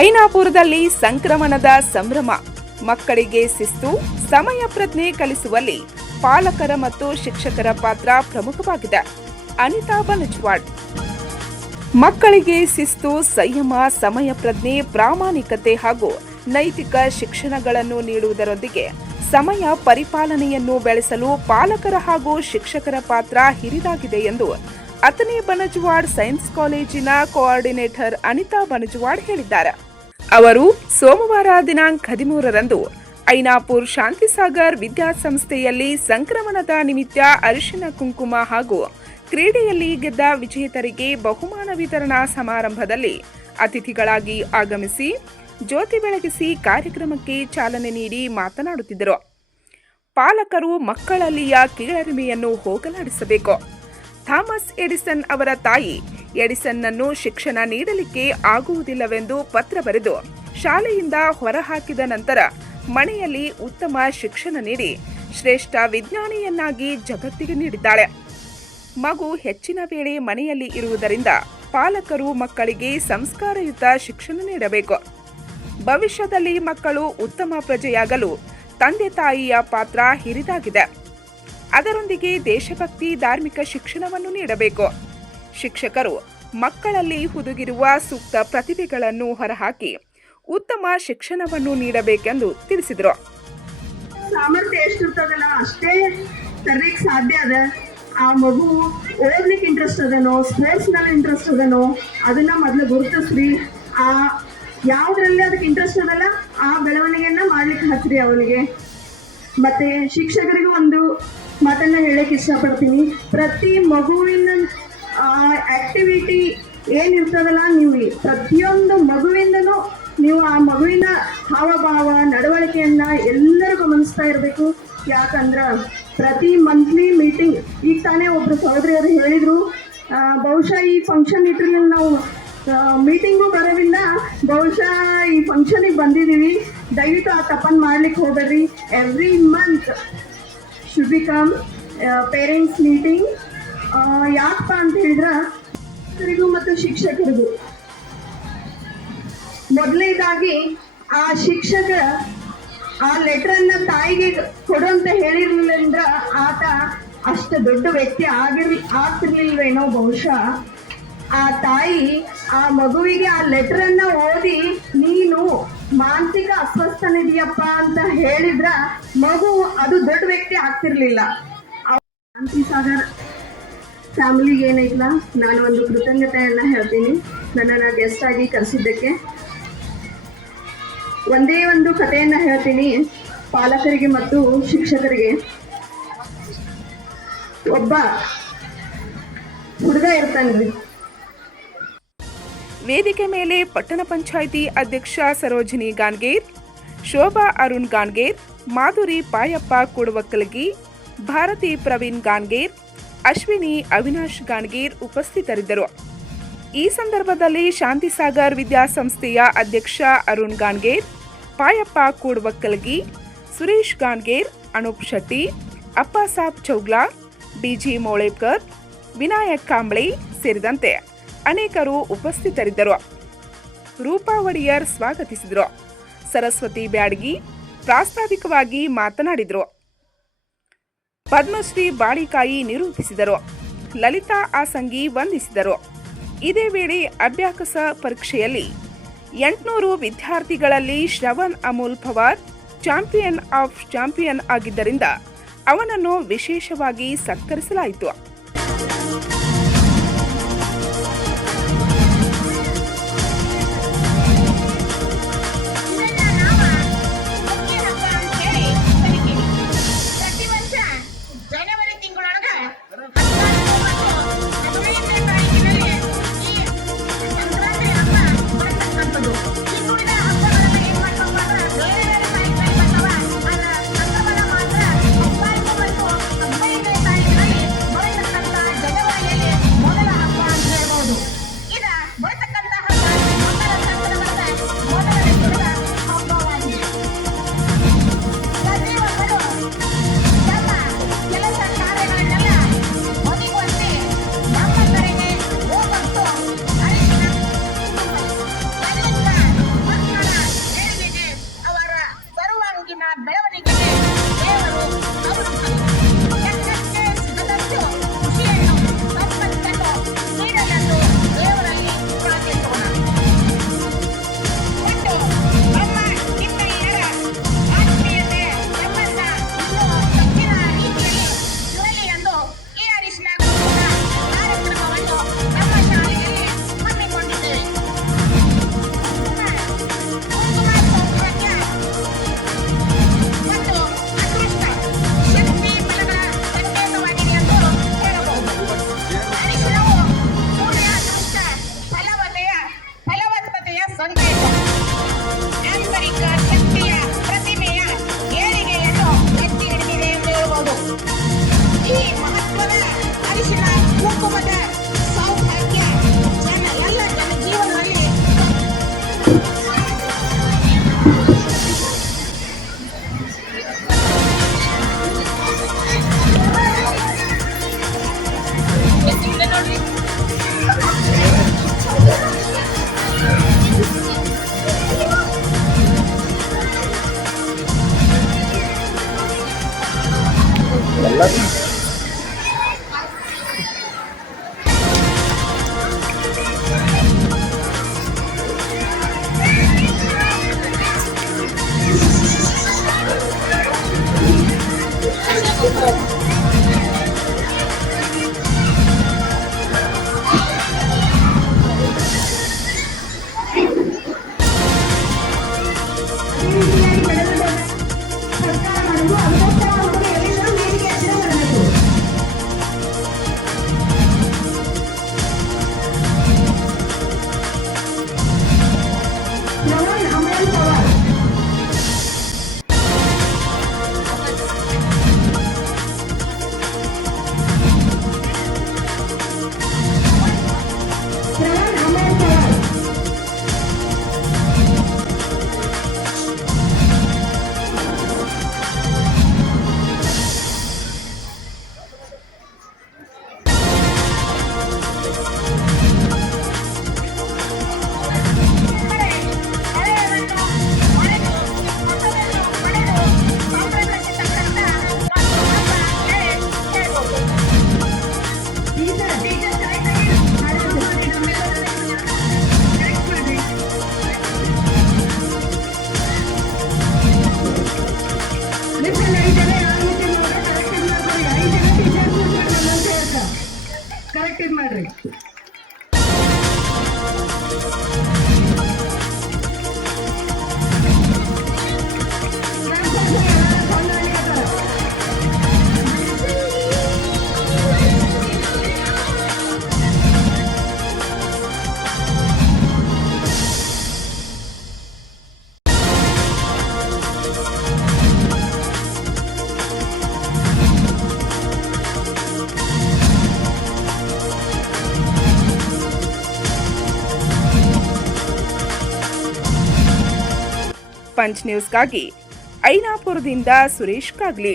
ಐನಾಪುರದಲ್ಲಿ ಸಂಕ್ರಮಣದ ಸಂಭ್ರಮ. ಮಕ್ಕಳಿಗೆ ಶಿಸ್ತು, ಸಮಯ ಪ್ರಜ್ಞೆ ಕಲಿಸುವಲ್ಲಿ ಪಾಲಕರ ಮತ್ತು ಶಿಕ್ಷಕರ ಪಾತ್ರ ಪ್ರಮುಖವಾಗಿದೆ. ಅನಿತಾ ಬನಜ್ವಾಡ್. ಮಕ್ಕಳಿಗೆ ಶಿಸ್ತು, ಸಂಯಮ, ಸಮಯ ಪ್ರಜ್ಞೆ, ಪ್ರಾಮಾಣಿಕತೆ ಹಾಗೂ ನೈತಿಕ ಶಿಕ್ಷಣಗಳನ್ನು ನೀಡುವುದರೊಂದಿಗೆ ಸಮಯ ಪರಿಪಾಲನೆಯನ್ನು ಬೆಳೆಸಲು ಪಾಲಕರ ಹಾಗೂ ಶಿಕ್ಷಕರ ಪಾತ್ರ ಹಿರಿದಾಗಿದೆ ಎಂದು ಅಥಣಿ ಬನಜ್ವಾಡ್ ಸೈನ್ಸ್ ಕಾಲೇಜಿನ ಕೋಆರ್ಡಿನೇಟರ್ ಅನಿತಾ ಬನಜ್ವಾಡ್ ಹೇಳಿದ್ದಾರೆ. ಅವರು ಸೋಮವಾರ ದಿನಾಂಕ 13ರಂದು ಐನಾಪುರ್ ಶಾಂತಿಸಾಗರ್ ವಿದ್ಯಾಸಂಸ್ಥೆಯಲ್ಲಿ ಸಂಕ್ರಮಣದ ನಿಮಿತ್ತ ಅರಿಶಿನ ಕುಂಕುಮ ಹಾಗೂ ಕ್ರೀಡೆಯಲ್ಲಿ ಗೆದ್ದ ವಿಜೇತರಿಗೆ ಬಹುಮಾನ ವಿತರಣಾ ಸಮಾರಂಭದಲ್ಲಿ ಅತಿಥಿಗಳಾಗಿ ಆಗಮಿಸಿ ಜ್ಯೋತಿ ಬೆಳಗಿಸಿ ಕಾರ್ಯಕ್ರಮಕ್ಕೆ ಚಾಲನೆ ನೀಡಿ ಮಾತನಾಡುತ್ತಿದ್ದರು. ಪಾಲಕರು ಮಕ್ಕಳಲ್ಲಿಯ ಕೀಳರಿಮೆಯನ್ನು ಹೋಗಲಾಡಿಸಬೇಕು. ಥಾಮಸ್ ಎಡಿಸನ್ ಅವರ ತಾಯಿ ಎಡಿಸನ್ನನ್ನು ಶಿಕ್ಷಣ ನೀಡಲಿಕ್ಕೆ ಆಗುವುದಿಲ್ಲವೆಂದು ಪತ್ರ ಬರೆದು ಶಾಲೆಯಿಂದ ಹೊರಹಾಕಿದ ನಂತರ ಮನೆಯಲ್ಲಿ ಉತ್ತಮ ಶಿಕ್ಷಣ ನೀಡಿ ಶ್ರೇಷ್ಠ ವಿಜ್ಞಾನಿಯನ್ನಾಗಿ ಜಗತ್ತಿಗೆ ನೀಡಿದ್ದಾಳೆ. ಮಗು ಹೆಚ್ಚಿನ ವೇಳೆ ಮನೆಯಲ್ಲಿ ಇರುವುದರಿಂದ ಪಾಲಕರು ಮಕ್ಕಳಿಗೆ ಸಂಸ್ಕಾರಯುತ ಶಿಕ್ಷಣ ನೀಡಬೇಕು. ಭವಿಷ್ಯದಲ್ಲಿ ಮಕ್ಕಳು ಉತ್ತಮ ಪ್ರಜೆಯಾಗಲು ತಂದೆ ತಾಯಿಯ ಪಾತ್ರ ಹಿರಿದಾಗಿದೆ. ಅದರೊಂದಿಗೆ ದೇಶಭಕ್ತಿ, ಧಾರ್ಮಿಕ ಶಿಕ್ಷಣವನ್ನು ನೀಡಬೇಕು. ಶಿಕ್ಷಕರು ಮಕ್ಕಳಲ್ಲಿ ಹುದುಗಿರುವ ಸೂಕ್ತ ಪ್ರತಿಭೆಗಳನ್ನು ಹೊರಹಾಕಿ ಉತ್ತಮ ಶಿಕ್ಷಣವನ್ನು ನೀಡಬೇಕೆಂದು ತಿಳಿಸಿದರು. ಸಾಮರ್ಥ್ಯ ಎಷ್ಟಿರ್ತದಲ್ಲ ಅಷ್ಟೇ ತರಲಿಕ್ಕೆ ಸಾಧ್ಯ ಅದ. ಆ ಮಗು ಓದ್ಲಿಕ್ಕೆ ಇಂಟ್ರೆಸ್ಟ್ ಅದನೋ, ಸ್ಪೋರ್ಟ್ಸ್ ನಲ್ಲಿ ಇಂಟ್ರೆಸ್ಟ್ ಅದನೋ ಅದನ್ನ ಮೊದಲು ಗುರುತಿಸ್ರಿ. ಆ ಯಾವುದ್ರಲ್ಲಿ ಅದಕ್ಕೆ ಇಂಟ್ರೆಸ್ಟ್ ಅದಲ್ಲ ಆ ಬೆಳವಣಿಗೆಯನ್ನ ಮಾಡ್ಲಿಕ್ಕೆ ಹಚ್ಚ್ರಿ ಅವನಿಗೆ. ಮತ್ತೆ ಶಿಕ್ಷಕರಿಗೂ ಒಂದು ಮಾತನ್ನ ಹೇಳಕ್ ಇಷ್ಟಪಡ್ತೀನಿ. ಪ್ರತಿ ಮಗುವಿನ ಆಕ್ಟಿವಿಟಿ ಏನಿರ್ತದಲ್ಲ, ನೀವು ಪ್ರತಿಯೊಂದು ಮಗುವಿಂದನೂ ನೀವು ಆ ಮಗುವಿನ ಹಾವಭಾವ, ನಡವಳಿಕೆಯನ್ನ ಎಲ್ಲರೂ ಗಮನಿಸ್ತಾ ಇರಬೇಕು. ಯಾಕಂದ್ರ ಪ್ರತಿ ಮಂತ್ಲಿ ಮೀಟಿಂಗ್, ಈಗ ತಾನೇ ಒಬ್ರು ಸಹೋದರಿಯವರು ಹೇಳಿದ್ರು, ಬಹುಶಃ ಈ ಫಂಕ್ಷನ್ ಇಟ್ರಲ್ಲಿ ನಾವು ಮೀಟಿಂಗು ಬರೋದ್ರಿಂದ ಬಹುಶಃ ಈ ಫಂಕ್ಷನಿಗೆ ಬಂದಿದ್ದೀವಿ. ದಯವಿಟ್ಟು ಆ ತಪ್ಪನ್ನು ಮಾಡ್ಲಿಕ್ಕೆ ಹೋಗ್ಬೇಡ್ರಿ. Every month should become parents meeting. ಯಾಕಪ್ಪ ಅಂತ ಹೇಳಿದ್ರೆ ಮಕ್ಕಳಿಗೂ ಮತ್ತು ಶಿಕ್ಷಕರಿಗೂ ಮೊದಲನೇದಾಗಿ ಆ ಶಿಕ್ಷಕ ಆ ಲೆಟರನ್ನ ತಾಯಿಗೆ ಕೊಡು ಅಂತ ಹೇಳಿರ್ಲಿಲ್ಲ ಆತ ಅಷ್ಟು ದೊಡ್ಡ ವ್ಯಕ್ತಿ ಆಗ್ತಿರ್ಲಿಲ್ವೇನೋ. ಬಹುಶಃ ಆ ತಾಯಿ ಆ ಮಗುವಿಗೆ ಆ ಲೆಟರನ್ನ ಓದಿ ನೀನು ಮಾನಸಿಕ ಅಸ್ವಸ್ಥನಿದೆಯಪ್ಪ ಅಂತ ಹೇಳಿದ್ರ ಮಗು ಅದು ದೊಡ್ಡ ವ್ಯಕ್ತಿ ಆಗ್ತಿರ್ಲಿಲ್ಲ. ಶಾಂತಿಸಾಗರ್ ಫ್ಯಾಮಿಲಿಗೆ ಏನೈತಲ್ಲ, ನಾನು ಒಂದು ಕೃತಜ್ಞತೆಯನ್ನ ಹೇಳ್ತೀನಿ ನನ್ನನ್ನು ಗೆಸ್ಟ್ ಆಗಿ ಕರೆಸಿದ್ದಕ್ಕೆ. ಒಂದೇ ಒಂದು ಕಥೆಯನ್ನ ಹೇಳ್ತೀನಿ ಪಾಲಕರಿಗೆ ಮತ್ತು ಶಿಕ್ಷಕರಿಗೆ. ಒಬ್ಬ ಹುಡುಗ ಇರ್ತಾನ್ರಿ. ವೇದಿಕೆ ಮೇಲೆ ಪಟ್ಟಣ ಪಂಚಾಯಿತಿ ಅಧ್ಯಕ್ಷ ಸರೋಜಿನಿ ಗಾನ್ಗೇರ್, ಶೋಭಾ ಅರುಣ್ ಗಾನ್ಗೇರ್, ಮಾಧುರಿ ಪಾಯಪ್ಪ ಕೂಡವಕ್ಕಲಗಿ, ಭಾರತಿ ಪ್ರವೀಣ್ ಗಾನ್ಗೇರ್, ಅಶ್ವಿನಿ ಅವಿನಾಶ್ ಗಾನ್ಗೇರ್ ಉಪಸ್ಥಿತರಿದ್ದರು. ಈ ಸಂದರ್ಭದಲ್ಲಿ ಶಾಂತಿಸಾಗರ್ ವಿದ್ಯಾಸಂಸ್ಥೆಯ ಅಧ್ಯಕ್ಷ ಅರುಣ್ ಗಾನ್ಗೇರ್, ಪಾಯಪ್ಪ ಕೂಡವಕ್ಕಲಗಿ, ಸುರೇಶ್ ಗಾನ್ಗೇರ್, ಅನೂಪ್ ಶೆಟ್ಟಿ, ಅಪ್ಪಾಸಾಬ್ ಚೌಗ್ಲಾ, ಡಿಜಿ ಮೋಳೇಕರ್, ವಿನಾಯಕ್ ಕಾಂಬ್ಳೆ ಸೇರಿದಂತೆ ಅನೇಕರು ಉಪಸ್ಥಿತರಿದ್ದರು. ರೂಪಾ ಒಡೆಯರ್ ಸ್ವಾಗತಿಸಿದರು. ಸರಸ್ವತಿ ಬ್ಯಾಡಗಿ ಪ್ರಾಸ್ತಾವಿಕವಾಗಿ ಮಾತನಾಡಿದರು. ಪದ್ಮಶ್ರೀ ಬಾಳಿಕಾಯಿ ನಿರೂಪಿಸಿದರು. ಲಲಿತಾ ಆಸಂಗಿ ವಂದಿಸಿದರು. ಇದೇ ವೇಳೆ ಅಭ್ಯಾಸ ಪರೀಕ್ಷೆಯಲ್ಲಿ 800 ವಿದ್ಯಾರ್ಥಿಗಳಲ್ಲಿ Shravan Amul Pawar champion of champion ಆಗಿದ್ದರಿಂದ ಅವನನ್ನು ವಿಶೇಷವಾಗಿ ಸತ್ಕರಿಸಲಾಯಿತು. ಇಲ್ಲೇ ನೋಡ್ರಿ. ಸರ್ಕಾರ ಮಾಡೋದು ಅದಕ್ಕೋಸ್ಕರ ಹುಡುಗ ಎಲ್ಲರೂ ನೀರಿಗೆ ಹತ್ತಿರ ಬರಬೇಕು. ಶ್ರವಣ್ ಅಮಲ್ ಪವಾರ್. ಶ್ರವಣ್ ಅಮಲ್ ಪವಾರ್. ಕರೆಕ್ಟ್ ಇದು ಮಾಡ್ರಿ. ಪಂಚ್ ನ್ಯೂಸ್ಗಾಗಿ ಐನಾಪುರದಿಂದ ಸುರೇಶ್ ಕಾಗ್ಲಿ.